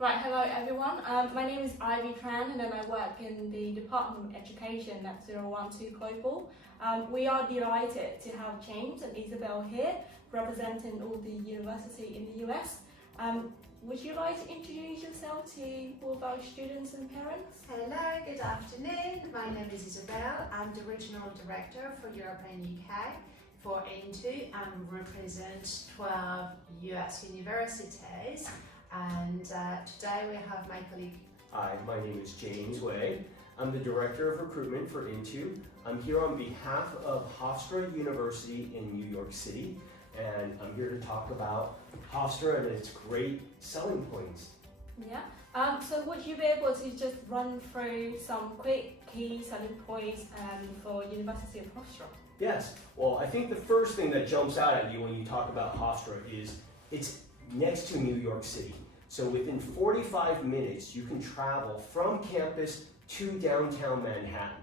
Right, hello everyone. My name is Ivy Tran and I work in the Department of Education at 012Global. We are delighted to have James and Isabel here representing all the university in the US. Would you like to introduce yourself to all of our students and parents? Hello, good afternoon. My name is Isabel. I'm the Regional Director for Europe and UK for INTO and represent 12 US universities. And today we have my colleague. Hi, my name is James Way. I'm the Director of Recruitment for INTO. I'm here on behalf of Hofstra University in New York City, and I'm here to talk about Hofstra and its great selling points. Yeah. So would you be able to just run through some quick key selling points for University of Hofstra? Yes. Well, I think the first thing that jumps out at you when you talk about Hofstra is it's next to New York City. So within 45 minutes, you can travel from campus to downtown Manhattan.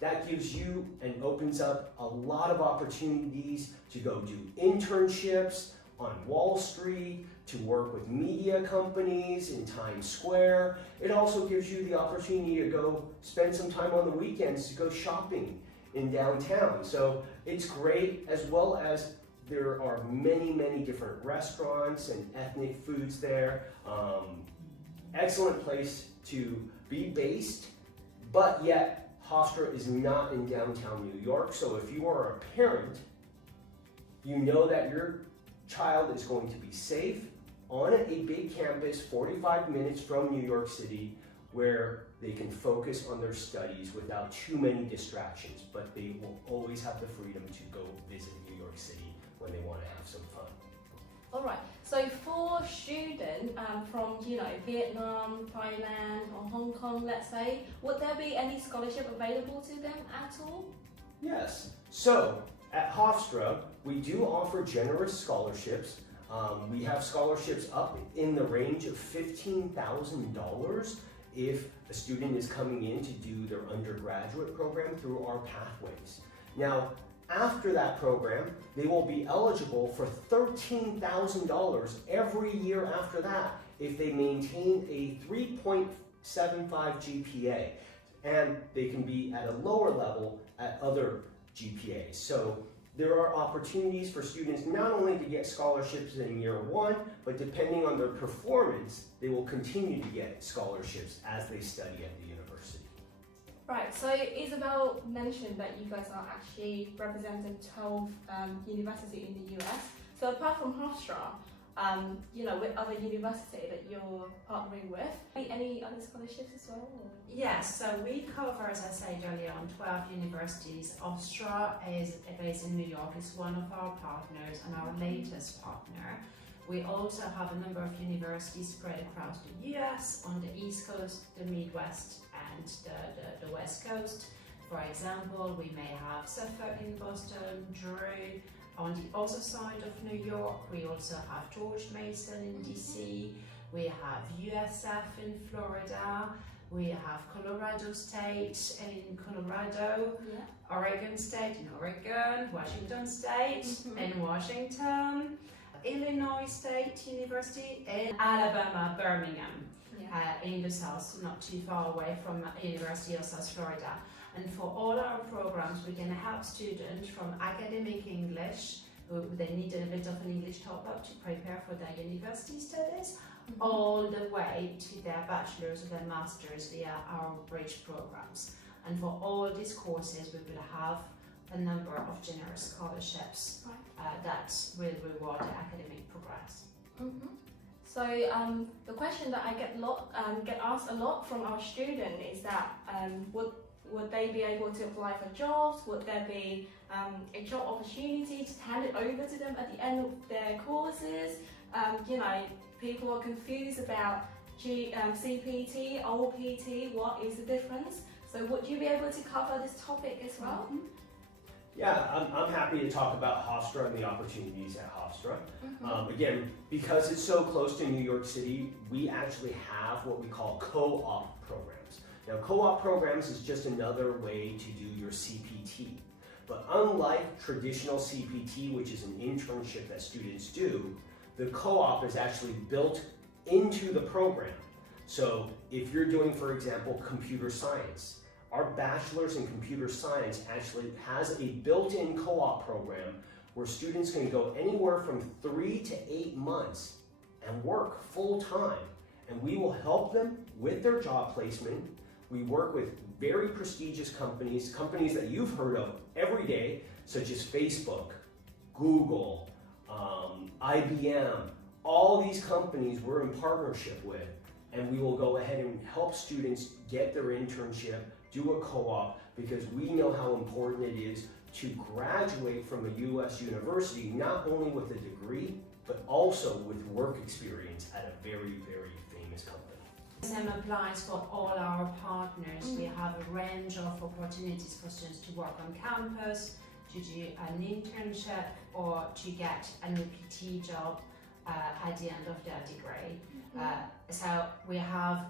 That gives you and opens up a lot of opportunities to go do internships on Wall Street, to work with media companies in Times Square. It also gives you the opportunity to go spend some time on the weekends to go shopping in downtown. So it's great, as well as there are many, many different restaurants and ethnic foods there. Excellent place to be based, but yet Hofstra is not in downtown New York. So if you are a parent, you know that your child is going to be safe on a big campus 45 minutes from New York City, where they can focus on their studies without too many distractions, but they will always have the freedom to go visit New York City when they want to have some fun. All right, so for students from, Vietnam, Thailand or Hong Kong, let's say, would there be any scholarship available to them at all? Yes, so at Hofstra, we do offer generous scholarships. We have scholarships up in the range of $15,000 if a student is coming in to do their undergraduate program through our pathways. Now, after that program, they will be eligible for $13,000 every year after that if they maintain a 3.75 GPA, and they can be at a lower level at other GPAs. So there are opportunities for students not only to get scholarships in year one, but depending on their performance, they will continue to get scholarships as they study at the university. Right, so Isabel mentioned that you guys are actually representing 12 universities in the US. So apart from Hofstra, with other universities that you're partnering with, any other scholarships as well? Or? Yes, so we cover, as I said earlier, on 12 universities. Hofstra is based in New York, is one of our partners and our latest partner. We also have a number of universities spread across the US, on the East Coast, the Midwest, and the West Coast. For example, we may have Suffolk in Boston, Drew. On the other side of New York, we also have George Mason in DC. We have USF in Florida. We have Colorado State in Colorado, Oregon State in Oregon, Washington State in Washington, Illinois State University, and Alabama, Birmingham, in the south, not too far away from University of South Florida. And for all our programs, we can help students from academic English, who they need a bit of an English top-up to prepare for their university studies, all the way to their bachelor's or their master's via our bridge programs. And for all these courses, we will have a number of generous scholarships that will reward the academic progress. So the question that I get asked a lot from our students is that would they be able to apply for jobs? Would there be a job opportunity to hand it over to them at the end of their courses? People are confused about CPT, OPT, what is the difference? So would you be able to cover this topic as well? Yeah, I'm happy to talk about Hofstra and the opportunities at Hofstra. Again, because it's so close to New York City, we actually have what we call co-op programs. Now, co-op programs is just another way to do your CPT. But unlike traditional CPT, which is an internship that students do, the co-op is actually built into the program. So if you're doing, for example, computer science, our bachelor's in computer science actually has a built-in co-op program where students can go anywhere from 3 to 8 months and work full-time. And we will help them with their job placement. We work with very prestigious companies that you've heard of every day, such as Facebook, Google, IBM. All these companies we're in partnership with, and we will go ahead and help students get their internship, do a co-op, because we know how important it is to graduate from a U.S. university, not only with a degree, but also with work experience at a very, very famous company. Same applies for all our partners. We have a range of opportunities for students to work on campus, to do an internship, or to get an OPT job at the end of their degree. So we have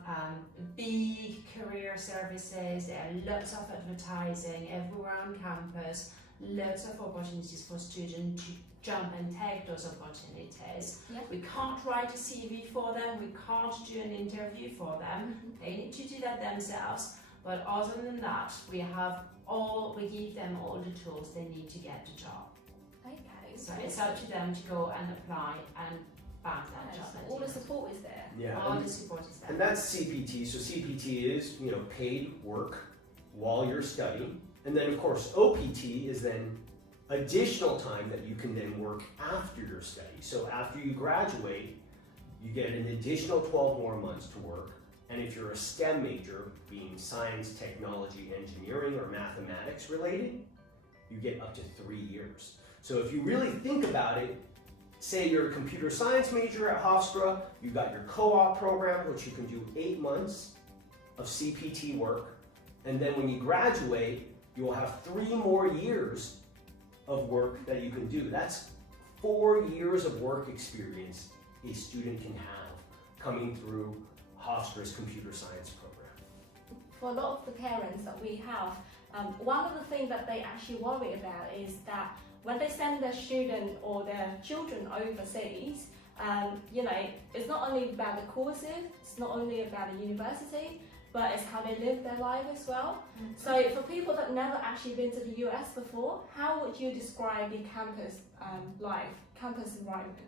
big career services, there are lots of advertising everywhere on campus, lots of opportunities for students to jump and take those opportunities. We can't write a CV for them, we can't do an interview for them, they need to do that themselves. But other than that, we give them all the tools they need to get the job. Okay. So it's up to them to go and apply and bag that job. All the support is there. Yeah. All the support is there. And that's CPT. So CPT is, paid work while you're studying. And then of course OPT is then additional time that you can then work after your study. So after you graduate, you get an additional 12 more months to work. And if you're a STEM major, being science, technology, engineering, or mathematics related, you get up to 3 years. So if you really think about it, say you're a computer science major at Hofstra, you've got your co-op program, which you can do 8 months of CPT work. And then when you graduate, you will have 3 more years of work that you can do. That's 4 years of work experience a student can have coming through Hofstra's computer science program. For a lot of the parents that we have, one of the things that they actually worry about is that when they send their student or their children overseas, it's not only about the courses, it's not only about the university, but it's how they live their life as well. So for people that never actually been to the US before, how would you describe the campus life, campus environment?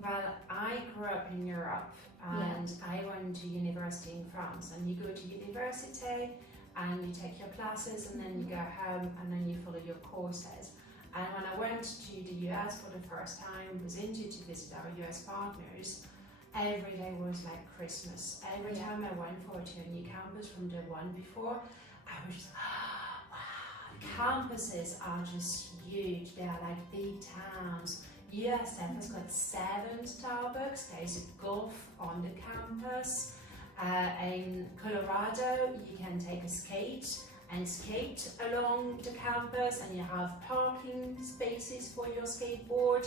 Well, I grew up in Europe and I went to university in France, and you go to university and you take your classes and then you go home and then you follow your courses. And when I went to the US for the first time, was into to visit our US partners, every day was like Christmas. Every time I went to a new campus from the one before, I was just, wow, campuses are just huge. They are like big towns. USF has got 7 Starbucks. There is a golf on the campus. In Colorado, you can take a skate along the campus, and you have parking spaces for your skateboard.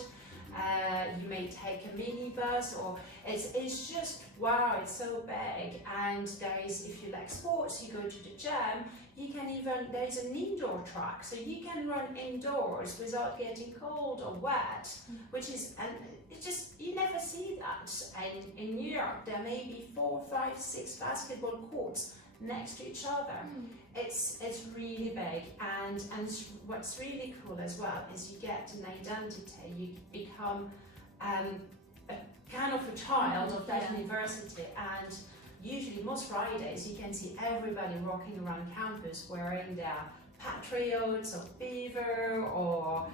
You may take a minibus, or it's just wow, it's so big. And there is, if you like sports, you go to the gym. There's an indoor track, so you can run indoors without getting cold or wet, which is, and it's just, you never see that. And in New York, there may be 4, 5, 6 basketball courts next to each other. It's really big, and what's really cool as well is you get an identity. You become a kind of a child of that university, and usually most Fridays you can see everybody walking around campus wearing their Patriots or Beaver or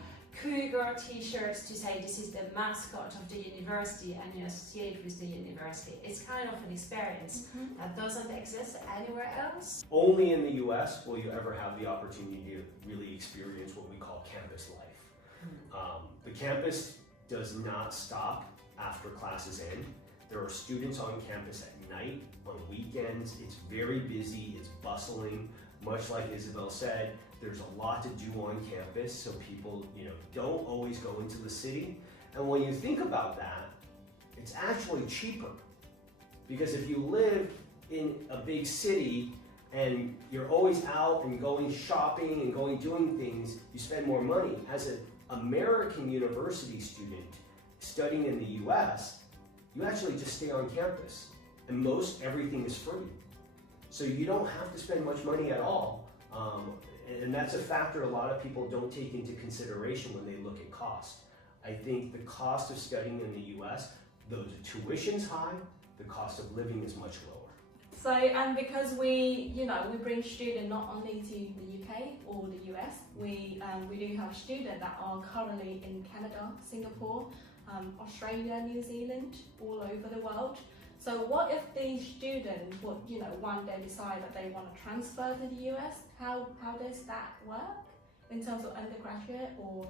Cougar t-shirts to say this is the mascot of the university, and you associate with the university. It's kind of an experience that doesn't exist anywhere else. Only in the US will you ever have the opportunity to really experience what we call campus life. The campus does not stop after classes end. There are students on campus at night, on weekends. It's very busy, it's bustling. Much like Isabel said, there's a lot to do on campus, so people, don't always go into the city. And when you think about that, it's actually cheaper. Because if you live in a big city and you're always out and going shopping and doing things, you spend more money. As an American university student studying in the US, you actually just stay on campus, and most everything is free. So you don't have to spend much money at all, and that's a factor a lot of people don't take into consideration when they look at cost. I think the cost of studying in the US, though the tuition's high, the cost of living is much lower. So, and because we bring students not only to the UK or the US, we do have students that are currently in Canada, Singapore, Australia, New Zealand, all over the world. So what if these students would, one day decide that they want to transfer to the US? How does that work in terms of undergraduate or,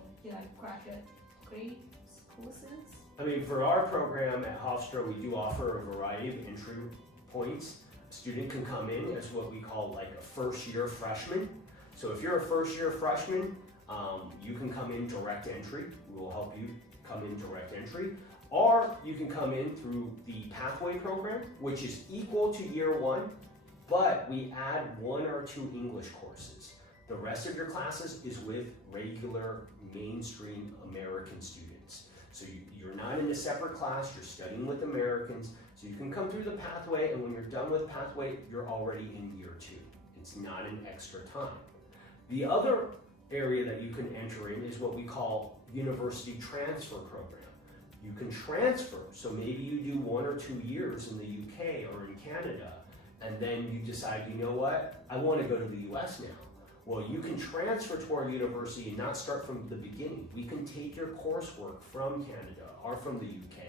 graduate degree courses? I mean, for our program at Hofstra, we do offer a variety of entry points. A student can come in as what we call like a first-year freshman. So if you're a first-year freshman, you can come in direct entry. We will help you come in direct entry. Or you can come in through the Pathway program, which is equal to year one, but we add 1 or 2 English courses. The rest of your classes is with regular mainstream American students. So you're not in a separate class, you're studying with Americans, so you can come through the Pathway, and when you're done with Pathway, you're already in year 2. It's not an extra time. The other area that you can enter in is what we call University Transfer Program. You can transfer, so maybe you do 1 or 2 years in the UK or in Canada, and then you decide, you know what, I want to go to the US now. Well, you can transfer to our university and not start from the beginning. We can take your coursework from Canada or from the UK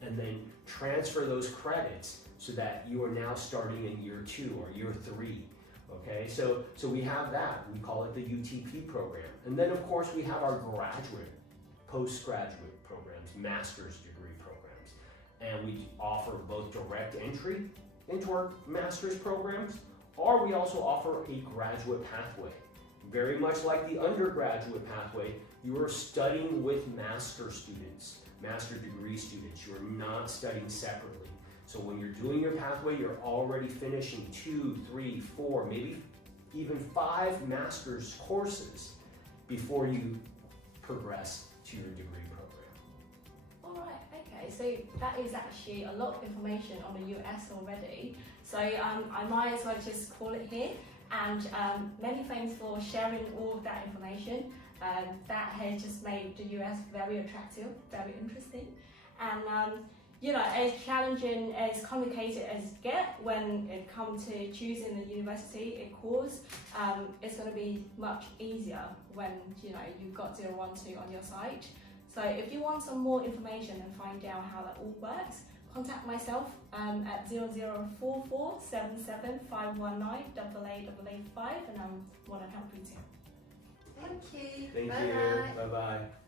and then transfer those credits so that you are now starting in year 2 or year 3. Okay, so we have that. We call it the UTP program. And then of course we have our graduate, postgraduate programs, master's degree programs. And we offer both direct entry into our master's programs, or we also offer a graduate pathway. Very much like the undergraduate pathway, you are studying with master students, master degree students. You are not studying separately. So when you're doing your pathway, you're already finishing 2, 3, 4, maybe even 5 master's courses before you progress to your degree program. All right, okay, so that is actually a lot of information on the US already. So I might as well just call it here. And many thanks for sharing all of that information. That has just made the US very attractive, very interesting. And as challenging, as complicated as it gets when it comes to choosing a university, a course, it's going to be much easier when you've got 012 on your site. So if you want some more information and find out how that all works, contact myself at 0044 77 519 8885, and I'm more than happy to. Thank you. Thank Bye you. bye. Bye-bye.